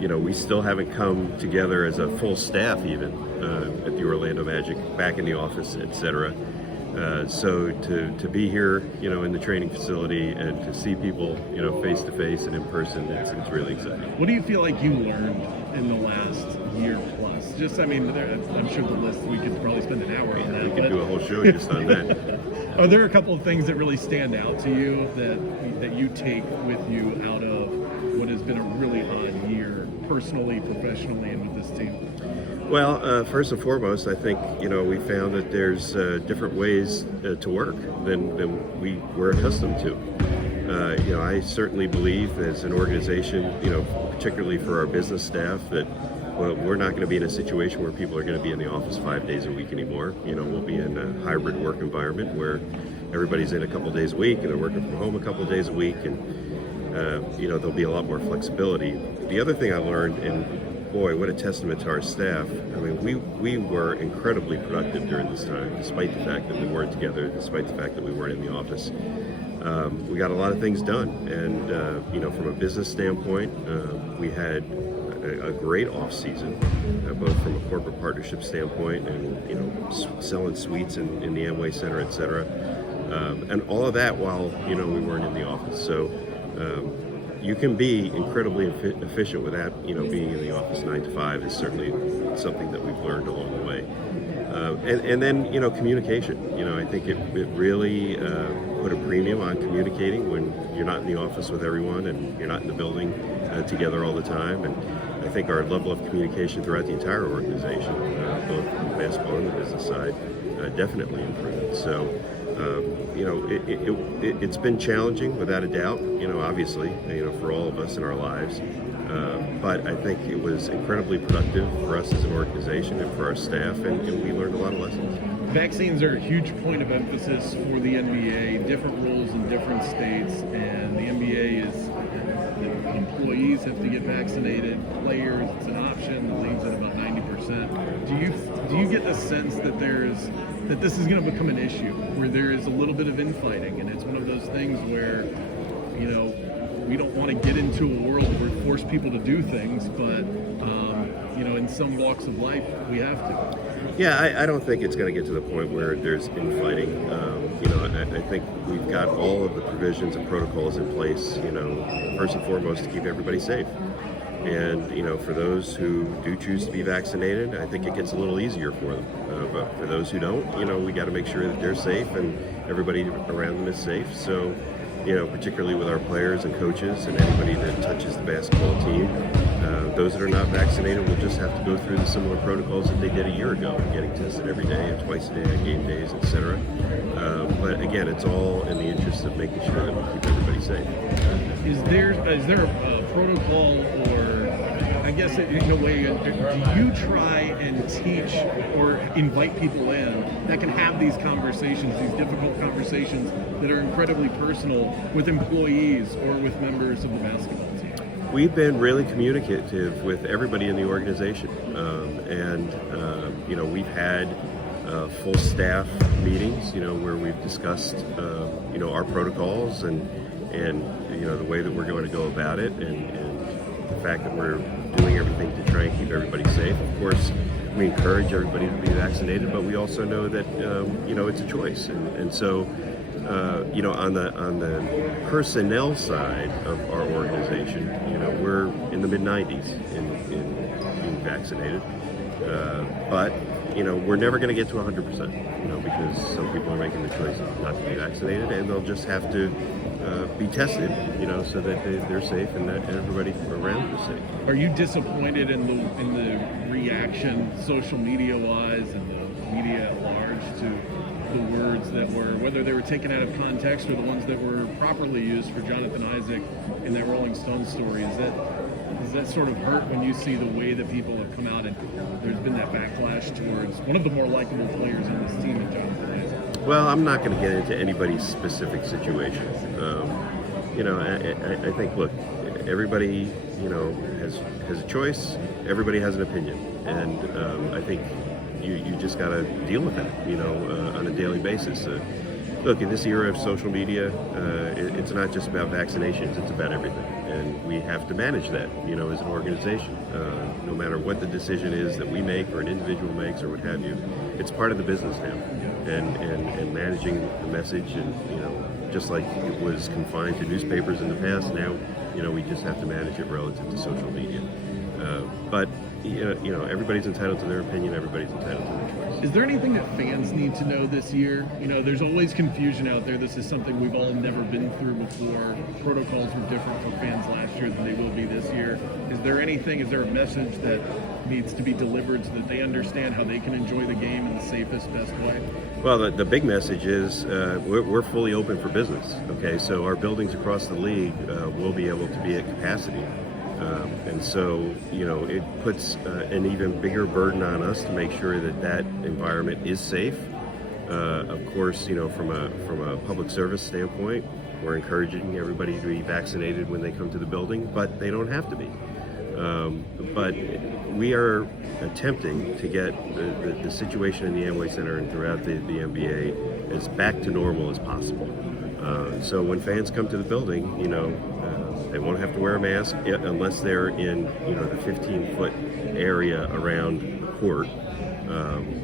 we still haven't come together as a full staff even at the Orlando Magic, back in the office, etc. So to be here, in the training facility and to see people, face to face and in person, it's really exciting. What do you feel like you learned in the last year plus? Just, I'm sure the list, we could probably spend an hour on that. We could do a whole show just on that. Are there a couple of things that really stand out to you that you take with you out of what has been a really odd year, personally, professionally, and with this team? Well, first and foremost, I think, we found that there's different ways to work than we were accustomed to. I certainly believe as an organization, particularly for our business staff, that we're not going to be in a situation where people are going to be in the office 5 days a week anymore. We'll be in a hybrid work environment where everybody's in a couple days a week and they're working from home a couple of days a week, and there'll be a lot more flexibility. The other thing I learned, and boy, what a testament to our staff. I mean, we were incredibly productive during this time, despite the fact that we weren't together, despite the fact that we weren't in the office. We got a lot of things done, and from a business standpoint, we had a great off season, both from a corporate partnership standpoint and selling suites in the Amway Center, et cetera, and all of that while we weren't in the office. So you can be incredibly efficient without being in the office 9 to 5 is certainly something that we've learned along the way. And then communication. I think it really put a premium on communicating when you're not in the office with everyone and you're not in the building together all the time. And I think our level of communication throughout the entire organization, both on the basketball and the business side, definitely improved. So it's been challenging without a doubt. Obviously, for all of us in our lives. But I think it was incredibly productive for us as an organization and for our staff, and we learned a lot of lessons. Vaccines are a huge point of emphasis for the NBA, different rules in different states, and the NBA is that employees have to get vaccinated, players, it's an option, the league's at about 90%. Do you get the sense that this is going to become an issue, where there is a little bit of infighting, and it's one of those things where, we don't want to get into a world where we force people to do things, but in some walks of life, we have to. Yeah, I don't think it's going to get to the point where there's infighting. I think we've got all of the provisions and protocols in place, first and foremost to keep everybody safe. And, for those who do choose to be vaccinated, I think it gets a little easier for them. But for those who don't, we got to make sure that they're safe and everybody around them is safe. So, particularly with our players and coaches and anybody that touches the basketball team, those that are not vaccinated will just have to go through the similar protocols that they did a year ago, getting tested every day and twice a day on game days, etc. But again, it's all in the interest of making sure that we keep everybody safe. Is there a protocol, or I guess in a way, do you try and teach or invite people in that can have these conversations, these difficult conversations that are incredibly personal with employees or with members of the basketball team? We've been really communicative with everybody in the organization, and we've had full staff meetings, where we've discussed, our protocols and the way that we're going to go about it, and the fact that we're doing everything to try and keep everybody safe. Of course, we encourage everybody to be vaccinated, but we also know that it's a choice, and so on the personnel side of our organization, we're in the mid-90s in being vaccinated, but we're never going to get to 100%, because some people are making the choice not to be vaccinated, and they'll just have to be tested, so that they're safe and that everybody around is safe. Are you disappointed in the reaction, social media-wise, and the media at large, to the words that were, whether they were taken out of context or the ones that were properly used for Jonathan Isaac in that Rolling Stones story? Does that sort of hurt when you see the way that people have come out and there's been that backlash towards one of the more likable players on this team, in Jonathan Isaac? Well, I'm not going to get into anybody's specific situation. I think, look, everybody, has a choice. Everybody has an opinion, and I think you just got to deal with that, on a daily basis. Look, in this era of social media, it's not just about vaccinations; it's about everything. and we have to manage that, as an organization. No matter what the decision is that we make or an individual makes or what have you, it's part of the business now, and managing the message, and just like it was confined to newspapers in the past, now we just have to manage it relative to social media. But everybody's entitled to their opinion. Everybody's entitled to their choice. Is there anything that fans need to know this year? There's always confusion out there. This is something we've all never been through before. Protocols were different for fans last year than they will be this year. Is there a message that needs to be delivered so that they understand how they can enjoy the game in the safest, best way? Well, the big message is we're fully open for business. Okay, so our buildings across the league will be able to be at capacity. And so, it puts an even bigger burden on us to make sure that environment is safe. Of course, from a public service standpoint, we're encouraging everybody to be vaccinated when they come to the building, but they don't have to be. But we are attempting to get the situation in the Amway Center and throughout the NBA as back to normal as possible. So when fans come to the building, they won't have to wear a mask unless they're in, the 15-foot area around the court.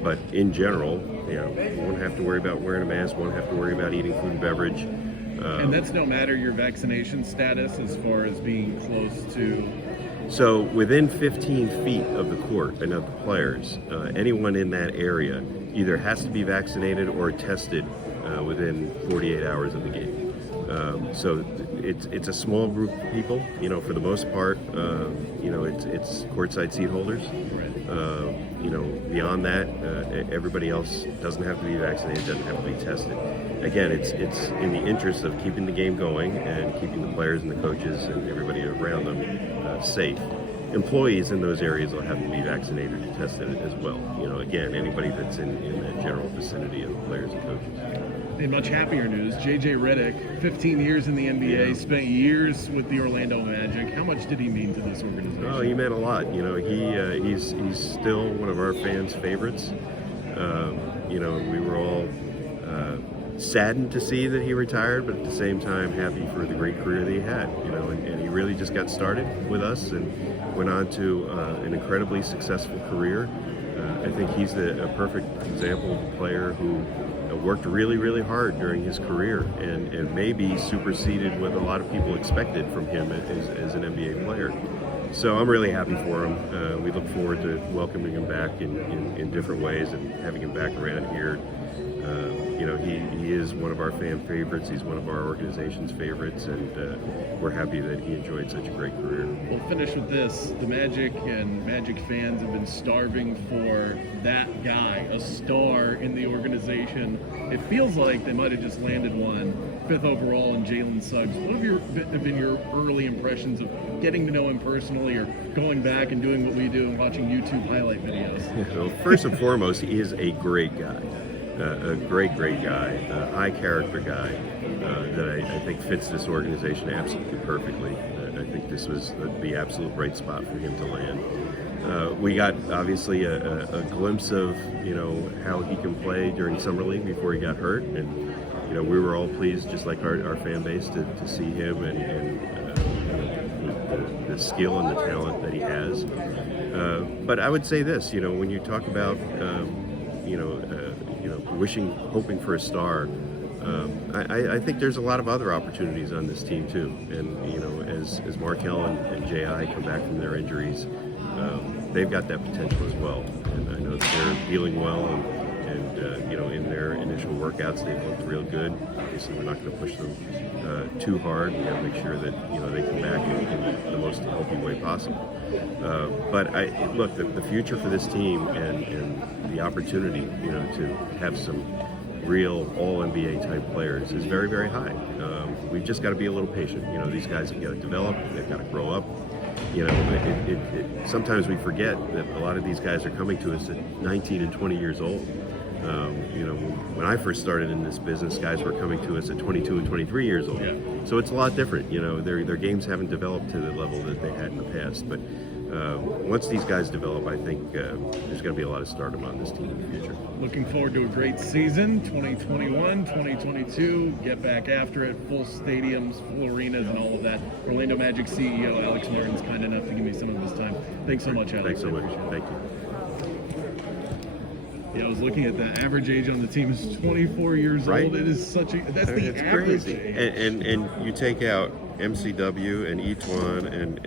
But in general, you won't have to worry about wearing a mask, won't have to worry about eating food and beverage. And that's no matter your vaccination status as far as being close to... So within 15 feet of the court and of the players, anyone in that area either has to be vaccinated or tested within 48 hours of the game. So it's a small group of people, for the most part, it's courtside seat holders. Beyond that, everybody else doesn't have to be vaccinated, doesn't have to be tested. Again, it's in the interest of keeping the game going and keeping the players and the coaches and everybody around them safe. Employees in those areas will have to be vaccinated and tested as well. Again, anybody that's in the general vicinity of the players and coaches. In much happier news, J.J. Redick, 15 years in the NBA, spent years with the Orlando Magic. How much did he mean to this organization? Oh, he meant a lot. He's still one of our fans' favorites. We were all saddened to see that he retired, but at the same time happy for the great career that he had. And he really just got started with us and went on to an incredibly successful career. I think he's a perfect example of a player who worked really, really hard during his career and maybe superseded what a lot of people expected from him as an NBA player. So I'm really happy for him. We look forward to welcoming him back in different ways and having him back around here. He is one of our fan favorites. He's one of our organization's favorites, and we're happy that he enjoyed such a great career. We'll finish with this. The Magic and Magic fans have been starving for that guy, a star in the organization. It feels like they might have just landed one, 5th overall in Jalen Suggs. What have been your early impressions of getting to know him personally, or going back and doing what we do and watching YouTube highlight videos? Well, first and foremost, he is a great guy. A great guy, a high character guy that I think fits this organization absolutely perfectly. I think this was the absolute right spot for him to land. We got obviously a glimpse of how he can play during summer league before he got hurt, and we were all pleased, just like our fan base, to see him and the skill and the talent that he has. But I would say this, when you talk about hoping for a star. I think there's a lot of other opportunities on this team too. And as Markelle and J.I. come back from their injuries, they've got that potential as well. And I know that they're healing well, and in their initial workouts they've looked real good. Obviously, we're not going to push them too hard. We got to make sure that they come back in the most healthy way possible. But look, the future for this team and the opportunity, to have some real all-NBA type players is very, very high. We've just got to be a little patient. These guys have got to develop. They've got to grow up. Sometimes we forget that a lot of these guys are coming to us at 19 and 20 years old. When I first started in this business, guys were coming to us at 22 and 23 years old. Yeah. So it's a lot different. Their games haven't developed to the level that they had in the past. But once these guys develop, I think there's going to be a lot of stardom on this team in the future. Looking forward to a great season, 2021, 2022. Get back after it, full stadiums, full arenas, and all of that. Orlando Magic CEO Alex Martin's kind enough to give me some of his time. Thanks so much, Alex. Thanks so much. I appreciate it. Thank you. Yeah, I was looking at the average age on the team is 24 years Right. old. It is such a that's the It's average crazy. age. And you take out MCW and Etuan and